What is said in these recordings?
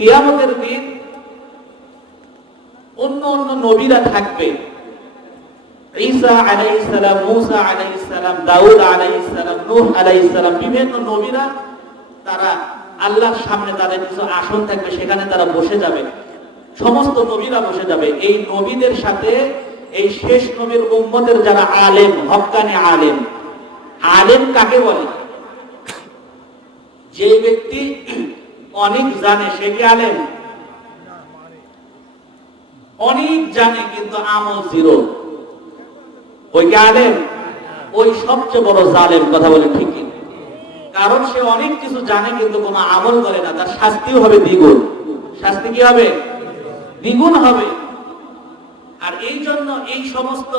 কিয়ামতের দিন অন্য অন্য নবীরা থাকবে, ঈসা আলাইহিস সালাম, মূসা আলাইহিস সালাম, দাউদ আলাইহিস সালাম, নূহ আলাইহিস সালাম, বিভিন্ন নবীরা তারা আল্লাহর সামনে তাদের কিছু আসন থাকবে, সেখানে তারা বসে যাবে, সমস্ত নবীরা বসে যাবে। এই নবীদের সাথে এই শেষ নবীর উম্মতের যারা আলেম, হক্কানি আলেম, আলেম কাকে বলে? যে ব্যক্তি অনেক জানে সে কি আলেম? অনেক জানে কিন্তু আমল জিরো, ওই কি আলেম? ওই সবচেয়ে বড় জালেম। কথা বলে ঠিকই, কারণ সে অনেক কিছু জানে কিন্তু কোনো আমল করে না, তার শাস্তিও হবে দ্বিগুণ। শাস্তি কি হবে? দ্বিগুণ হবে। আর এই জন্য এই সমস্ত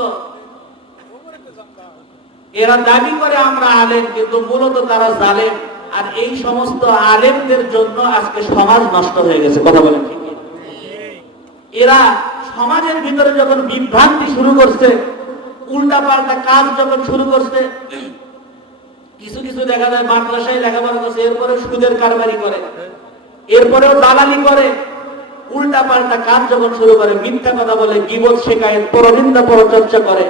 এরা দাবি করে আমরা আলেম, কিন্তু মূলত তারা জালেম। আর এই সমস্ত আলেমদের জন্য আজকে সমাজ নষ্ট হয়ে গেছে। কথা বলেন ঠিক? এরা সমাজের ভিতরে যখন বিভ্রান্তি শুরু করছে, উল্টা পাল্টা কাজ যখন শুরু করছে, কিছু কিছু দেখা যায় মাদ্রাসায় লেখাপড়া করছে, এরপরে সুদের কারবারি করে, এরপরেও দালালি করে, উল্টা পাল্টা কাজ যখন শুরু করে, মিথ্যা কথা বলে, গীবত শেখায়, পরনিন্দা পরচর্চা করে,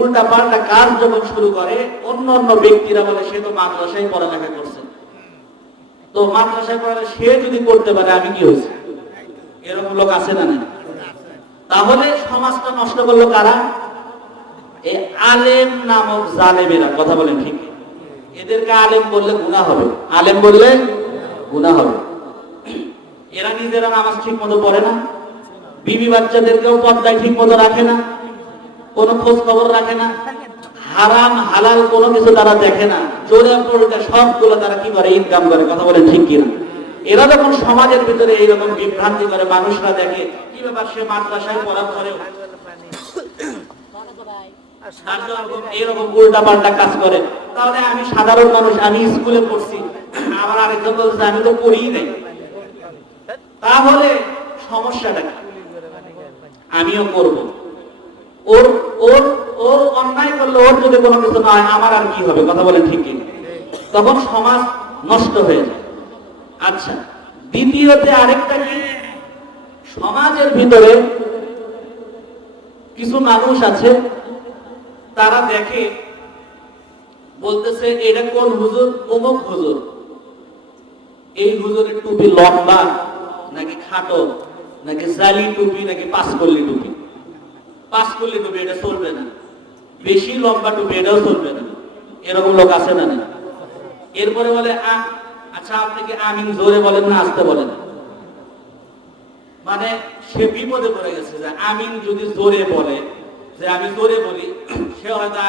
উল্টা পাল্টা কাজ যখন শুরু করে, অন্য অন্য ব্যক্তিরা বলে সে তো মাদ্রাসায় পড়ালেখা করছে, তো মাদ্রাসায় পড়ালে সে যদি করতে পারে আমি কি হয়েছে? এরকম লোক আছে না? তাহলে সমাজটা নষ্ট করলো কারা? এই আলেম নামক জালেমেরা। কথা বলেন ঠিক? এদেরকে আলেম বললে গুনাহ হবে, আলেম বললে গুনাহ হবে। এরা নিজেরা নামাজ ঠিক মতো পড়ে না, বিবি বাচ্চাদেরকেও পর্দায় ঠিক মতো রাখে না, কোনো খোঁজ খবর রাখে না, হারাম হালাল কোনো কিছু তারা দেখে না, চোরে পড়ে সবগুলো তারা কি করে? ইনকাম করে। কথা বলেন ঠিক কিনা? এরা যখন সমাজের ভিতরে এইরকম বিভ্রান্তি করে, মানুষরা দেখে কি ব্যাপার, সে মাদ্রাসায় পড়ার পরেও এরকম উল্টা পাল্টা কাজ করে, তাহলে আমি সাধারণ মানুষ, আমি স্কুলে পড়ছি, আমার আরেকজন বলছে আমি তো পড়িই নাই, তাহলে সমস্যাটা কি? আমিও করব। ওর ওর ওর অন্যায় করলে ওর যদি কোনো কিছু না হয় আমার আর কি হবে? কথা বলেন ঠিক কিনা? তখন সমাজ নষ্ট হয়ে যায়। আচ্ছা, দ্বিতীয়তে আরেকটা কি, সমাজের ভিতরে কিছু মানুষ আছে, তারা দেখে বলতেছে এটা কোন হুজুর? অমুক হুজুর। এই হুজুরের টুপি লম্বা নাকি খাটো, নাকি জালি টুপি, নাকি পাঁচকল্লি টুপি? পাঁচকল্লি টুপি এটা চলবে না, বেশি লম্বা টুপি এটাও চলবে না। এরকম লোক আছে না? এরপরে বলে আচ্ছা আপনি কি আমিন জোরে বলেন না আস্তে বলেন? মানে সে বিপদে পড়ে গেছে যে আমিন যদি জোরে বলে, যে আমি জোরে বলি, সে হয়তো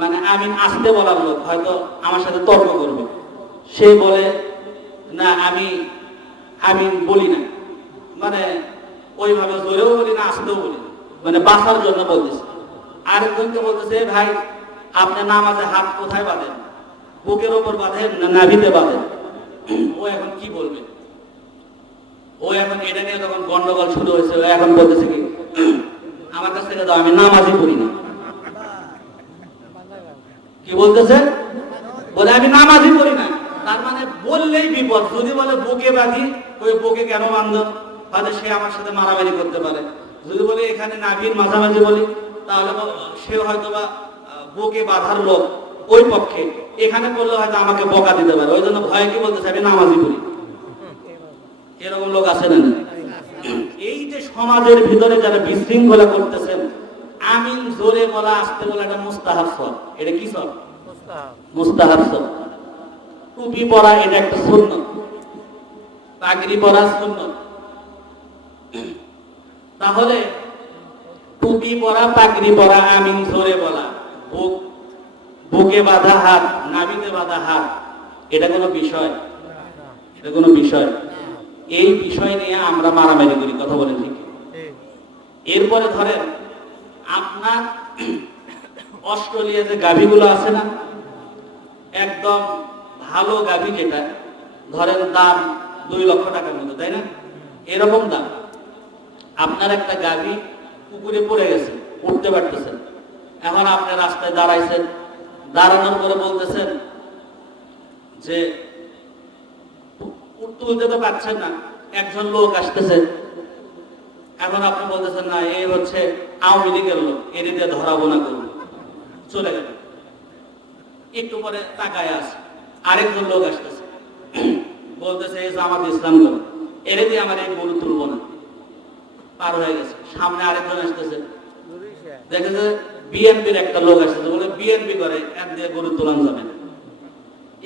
মানে আমিন আস্তে বলার লোক হয়তো আমার সাথে তর্ক করবে, সে বলে না আমি আমিন বলি না, মানে ওইভাবে জোরেও বলি না আস্তেও বলি না, মানে বাঁচার জন্য বলতেছে। আরেকজনকে বলতেছে ভাই আপনি নামাজে হাত কোথায় বাঁধেন? বুকের ওপর বাঁধেন না নাভিতে বাঁধেন? ও এখন কি বলবে? ও এখন এটা নিয়ে তখন গন্ডগোল শুরু হয়েছে। ও এখন বলতেছে কি আমার কাছ থেকে দাও, আমি নামাজই পড়ি না। কি বলতেছে? বলে আমি নামাজই পড়ি না। তার মানে বললেই বিপদ। যদি বলে বুকে বাঁধি, ওই বুকে কেন বাঁধলো? হয়তো সে আমার সাথে মারামারি করতে পারে। যদি বলে এখানে নাভির মাঝামাঝি বলি, তাহলে সে হয়তো বা বুকে বাঁধার লোক ওই পক্ষে, এখানে করলে হয়তো আমাকে বকা দিতে পারে। ওই জন্য ভয় কি বলতেছে আমি নামাজই পড়ি। এরকম লোক আছে না? এই যে সমাজের ভিতরে যারা বিশৃঙ্খলা করতেছেন, আমিন জোরে বলা আস্তে বলা এটা মুস্তাহাব সব। এটা কি সব? মুস্তাহাব সব। টুপি পরা এটা একটা সুন্নাত, পাগড়ি পরা সুন্নাত। তাহলে টুপি পরা, পাগড়ি পরা, আমিন জোরে বলা, বুকে বাঁধা হাত, নাভিতে বাঁধা হাত, এটা কোনো বিষয়? এটা কোনো বিষয়? এই বিষয় নিয়ে আমরা মারামারি করি। কথা বলেন ঠিক? এরপরে ধরেন আপনার অস্ট্রেলিয়া যে গাভীগুলো আছে না, একদম ভালো গাভী, যেটা ধরেন দাম 2 লক্ষ টাকার মতো, তাই না? এরকম দাম। আপনার একটা গাভী পুকুরে পড়ে গেছে, উঠতে পারতেছেন, এখন আপনি রাস্তায় দাঁড়াইছেন, দাঁড়ানোর পরে বলতেছেন যে তুলতে তো পারছেন না, একজন লোক আসতেছে, এখন আপনি বলতেছেন না এই হচ্ছে আওয়ামী লীগের লোক, এর দিয়ে ধরাবো না করবো, চলে গেল। একটু পরে তাকায় আছে, আরেকজন লোক আসতেছে, বলতেছে এই জামাত ইসলাম করে, এর দিয়ে আমার এই গরু তুলবো না, পার হয়ে গেছে। সামনে আরেকজন আসতেছে, দেখেছে বিএনপির একটা লোক আসতেছে, বলে বিএনপি করে, এর দিয়ে গরু তোলানো যাবে না।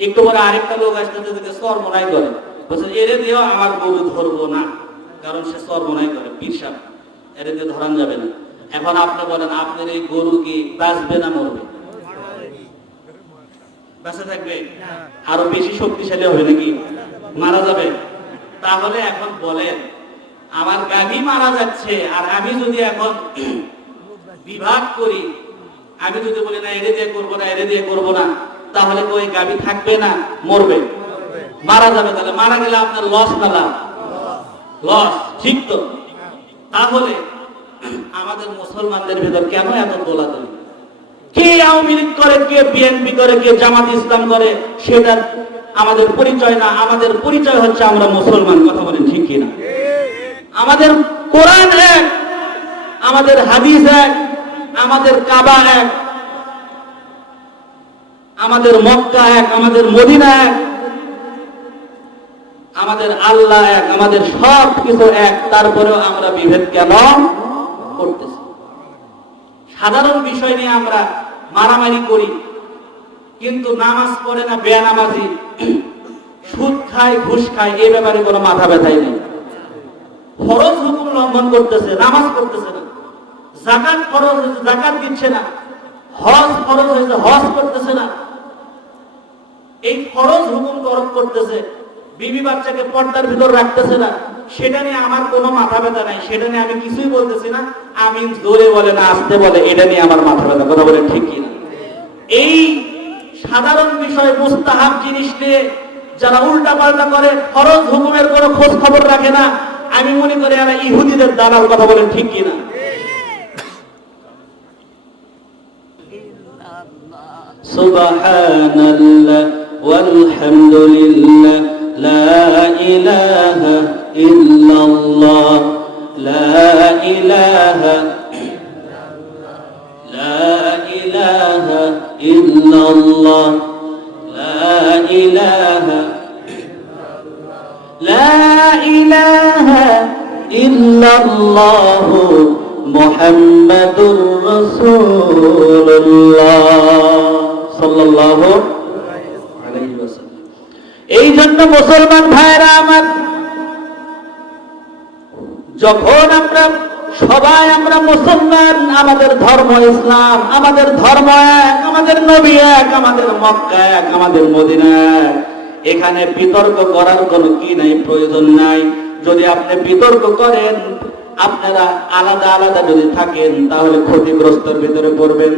একটু পরে আরেকটা লোক আসতেছে, দেখে চরমোনাই করে, বলছে এর দিয়েও আমার গরু ধরবো না, কারণ সে চরমোনাই করে, পীর সাহেব, এর দিয়ে ধরান যাবে না। এখন আপনি বলেন আপনার এই গরু কি বাঁচবে না মরবে? বেঁচে থাকবে, আরো বেশি শক্তিশালী হবে নাকি? মারা যাবে। তাহলে এখন বলেন আমার গাভী মারা যাচ্ছে, আর আমি যদি এখন বিভাগ করি, আমি যদি বলি না এরে দিয়ে করবো না, এরে দিয়ে করবো না, তাহলে ওই গাভী থাকবে না মরবে? মারা যাবে। তাহলে মারা গেলে আপনার লস না লাভ? লস, ঠিক তো? তাহলে আমাদের মুসলমানদের ভিতর কেন এত দোলাদলি? কে আওয়ামী লীগ করে, কে বিএনপি করে, কে জামাত ইসলাম করে, সেটা আমাদের পরিচয় না। আমাদের পরিচয় হচ্ছে আমরা মুসলমান। কথা বলেন ঠিক কিনা? আমাদের কোরআন এক, আমাদের হাদিস এক, আমাদের কাবা এক, আমাদের মক্কা এক, আমাদের মদিনা এক, আমাদের আল্লাহ এক, আমাদের সব কিছু এক। তারপরেও আমরা বিভেদ কেন করতেছি? সাধারণ বিষয় নিয়ে আমরা মারামারি করি, কিন্তু নামাজ পড়ে না বেনামাজি, সুদ খায়, ঘুষ খায়, এই ব্যাপারে কোনো মাথা ব্যথাই নেই। ফরজ হুকুম লঙ্ঘন করতেছে, নামাজ পড়তেছে না। যাকাত ফরজ হয়েছে, যাকাত দিচ্ছে না। হজ ফরজ হয়েছে, হজ করতেছে না। এই ফরজ হুকুম তরক করতেছে, বিবি বাচ্চাকে পর্দার ভিতর রাখতেছে না। সেটা নিয়ে আমার কোনো মাথা ব্যথা নাই, সেটা নিয়ে আমি কিছুই বলতেছি না। আমি জোরে বলে না আসতে বলে, এটা নিয়ে আমার মাথা ব্যথা। কথা বলেন ঠিক কিনা? এই সাধারণ বিষয়, মুস্তাহাব জিনিস নিয়ে যারা উল্টা পাল্টা করে, ফরজ হুকুমের কোনো খোঁজ খবর রাখে না, আমি মনে করি এরা ইহুদিদের দালাল। কথা বলেন ঠিক কিনা? সুবহানাল্লাহ ওয়ালহামদুলিল্লাহ লা ইলাহা ইল্লাল্লাহ লা ইলাহা লা ইলাহা ইল্লাল্লাহ লা ইলাহা লা ইলাহা ইল্লাল্লাহ মুহাম্মাদুর রাসূলুল্লাহ সাল্লাল্লাহু আলাইহি ওয়াসাল্লাম। এই জন্য মুসলমান ভাইরা আমার, যখন আমরা সবাই আমরা মুসলমান, আমাদের ধর্ম ইসলাম, আমাদের ধর্ম এক, আমাদের নবী এক, আমাদের মক্কা এক, আমাদের মদিনা এক, এখানে বিতর্ক করার কোনো কি নাই, প্রয়োজন নাই। যদি আপনি বিতর্ক করেন, আপনারা আলাদা আলাদা যদি থাকেন, তাহলে ক্ষতিগ্রস্তের ভিতরে পড়বেন।